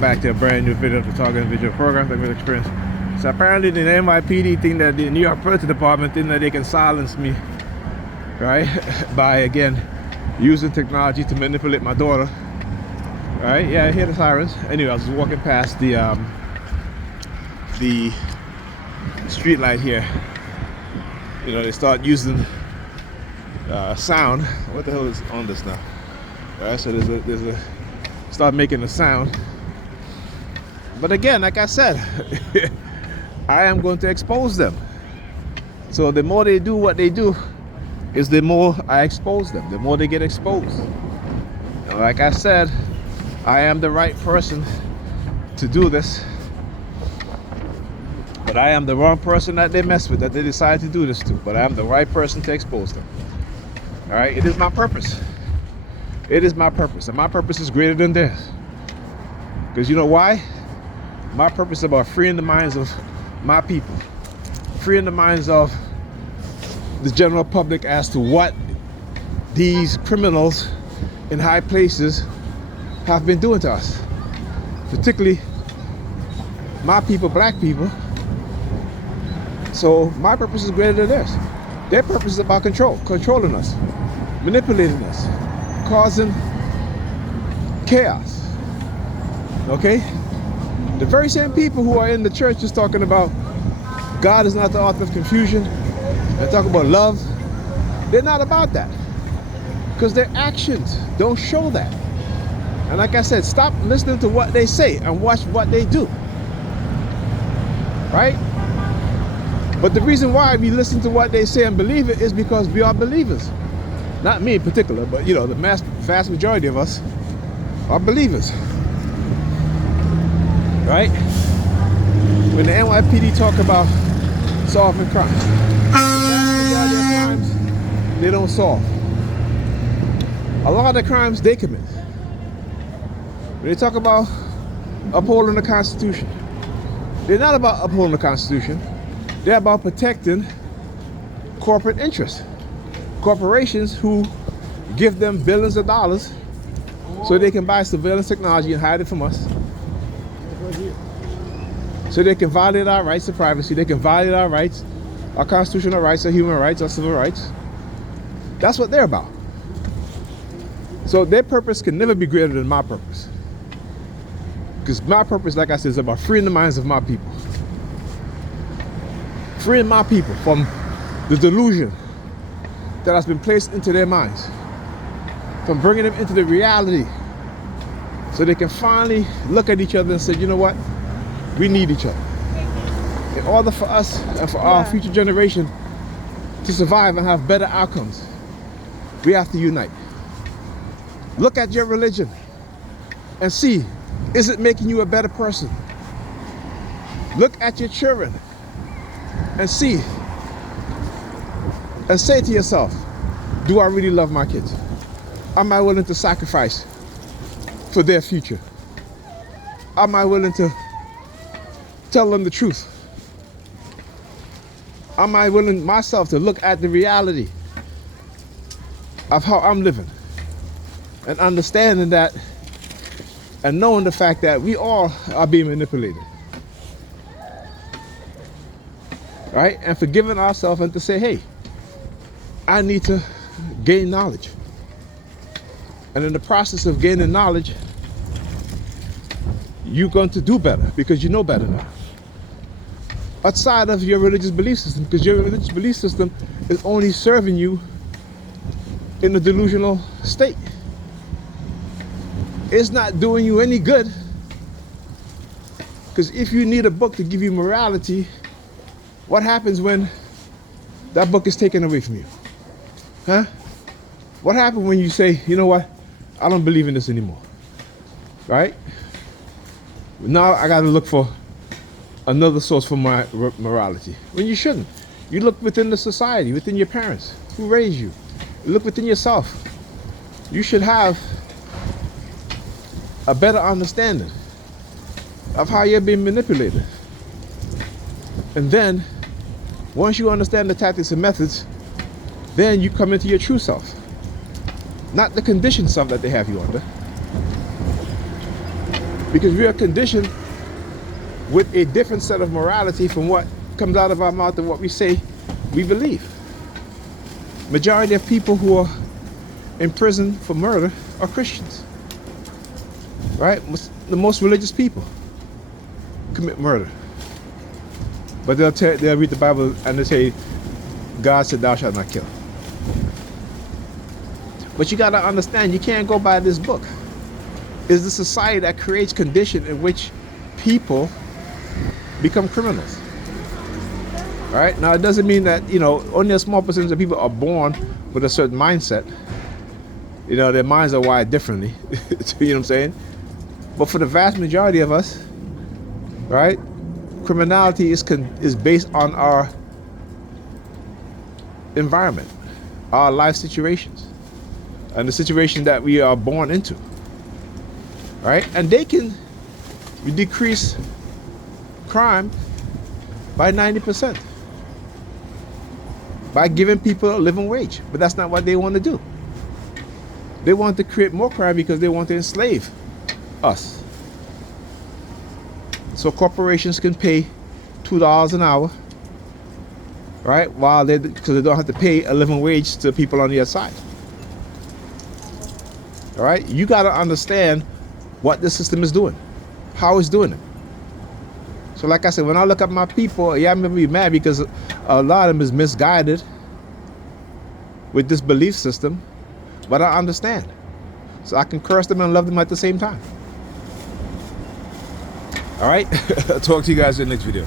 Welcome back to a brand new video of the Target Visual Program that we'll experience. So apparently the NYPD think that the New York Police Department think that they can silence me, right? By again using technology to manipulate my daughter. Right? Yeah, I hear the sirens. Anyway, I was walking past the street light here. You know, they start using sound. What the hell is on this now? All right, so there's a start making a sound. But again, like I said, I am going to expose them. So the more they do what they do, is the more I expose them. The more they get exposed. And like I said, I am the right person to do this. But I am the wrong person that they mess with, that they decide to do this to. But I am the right person to expose them. All right, it is my purpose. It is my purpose, and my purpose is greater than theirs. Because you know why? My purpose is about freeing the minds of my people, freeing the minds of the general public as to what these criminals in high places have been doing to us, particularly my people, black people. So my purpose is greater than theirs. Their purpose is about controlling us, manipulating us, causing chaos. Okay? The very same people who are in the church is talking about God is not the author of confusion. They're talking about love. They're not about that, because their actions don't show that. And like I said, stop listening to what they say and watch what they do. Right? But the reason why we listen to what they say and believe it is because we are believers. Not me in particular, but you know, the vast majority of us are believers. Right? When the NYPD talk about solving crimes, the vast majority of crimes they don't solve. A lot of the crimes they commit. When they talk about upholding the Constitution, they're not about upholding the Constitution. They're about protecting corporate interests. Corporations who give them billions of dollars so they can buy surveillance technology and hide it from us. So they can violate our rights to privacy. They can violate our rights, our constitutional rights, our human rights, our civil rights. That's what they're about. So their purpose can never be greater than my purpose. Because my purpose, like I said, is about freeing the minds of my people. Freeing my people from the delusion that has been placed into their minds. From bringing them into the reality. So they can finally look at each other and say, you know what? We need each other. In order for us and for our future generation to survive and have better outcomes, we have to unite. Look at your religion and see, is it making you a better person? Look at your children and see and say to yourself, do I really love my kids? Am I willing to sacrifice for their future? Am I willing to tell them the truth? Am I willing myself to look at the reality of how I'm living and understanding that and knowing the fact that we all are being manipulated? Right? And forgiving ourselves and to say, hey, I need to gain knowledge. And in the process of gaining knowledge, you're going to do better because you know better now. Outside of your religious belief system, because your religious belief system is only serving you in a delusional state. It's not doing you any good. Because if you need a book to give you morality, what happens when that book is taken away from you? Huh? What happens when you say, you know what, I don't believe in this anymore? Right? Now I got to look for another source for my morality. When you shouldn't. You look within the society, within your parents who raised you. You look within yourself. You should have a better understanding of how you're being manipulated. And then, once you understand the tactics and methods, then you come into your true self. Not the conditioned self that they have you under. Because we are conditioned with a different set of morality from what comes out of our mouth and what we say we believe. Majority of people who are in prison for murder are Christians, right? The most religious people commit murder, but they'll read the Bible and they say, God said, "Thou shalt not kill." But you got to understand, you can't go by this book. It's the society that creates conditions in which people become criminals. Right? Now, it doesn't mean that, only a small percentage of people are born with a certain mindset. Their minds are wired differently. You know what I'm saying? But for the vast majority of us, right, criminality is based on our environment, our life situations, and the situation that we are born into. Right? And they can decrease crime by 90% by giving people a living wage. But that's not what they want to do. They want to create more crime because they want to enslave us. So corporations can pay $2 an hour, right? Because they don't have to pay a living wage to people on the other side. All right? You got to understand what the system is doing, how it's doing it. So like I said, when I look at my people, yeah, I'm going to be mad because a lot of them is misguided with this belief system, but I understand. So I can curse them and love them at the same time. All right? I'll talk to you guys in the next video.